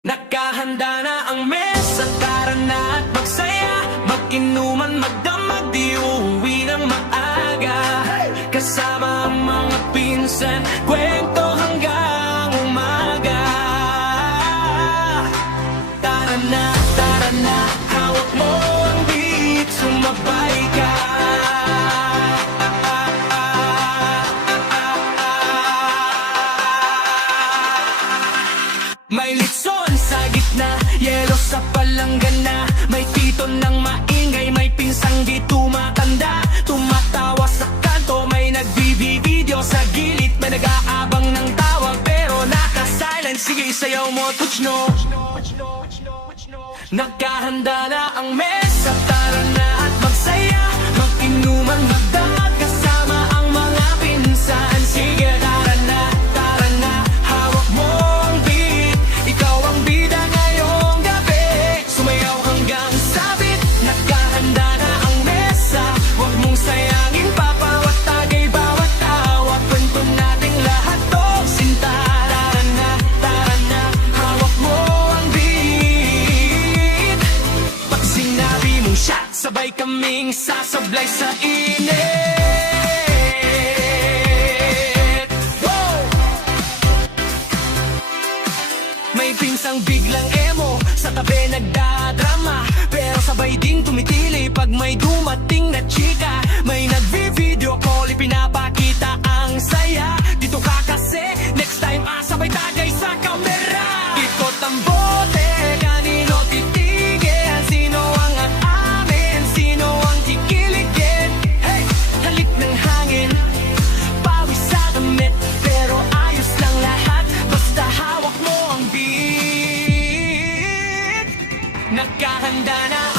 Nakahanda na ang mesa, tara na at magsaya. Mag-inuman, magdamag, di uuwi ng maaga. Kasama ang mga pinsan, kwento hanggang umaga. Tara na, hawak mo ang beat, sumabay ka. May litson sa gitna, yelo sa palanggana. May tito ng maingay, may pinsang di tumatanda. Tumatawa sa kanto, may nagbibi-video sa gilid. May nag-aabang ng tawag pero naka-silent. Sige, isayaw mo, tuchno. Nakahanda na ang mesa, tara na at magsaya. Mag-inuman, magdamag, kasama ang mga pinsan. Sige, tara na, hawak mo ang beat. Ikaw ang bida ngayong gabi, sumayaw hanggang sabit. Nakahanda na ang mesa, huwag mong sayangin pa bawat tagay, bawat tawa. Kwento nating lahat to, sinta. Tara na, hawak mo ang beat. Pag sinabi mong shot, sabay kaming sasablay sa init. Wow! May pinsang biglang emo, sa tabi nagdadrama, pero sabay ding tumitili pag may dumating na chika. May nagvi-video call, ipinapakita ang saya. Dito ka kasi, next time sabay tagay sa kamera. Ikot ang bote, kanino titigil? Sino ang aamin? Sino ang kikiligin? Hey! Halik ng hangin, pawis sa damit, pero ayos lang lahat, basta hawak mo ang beat. Nakahanda na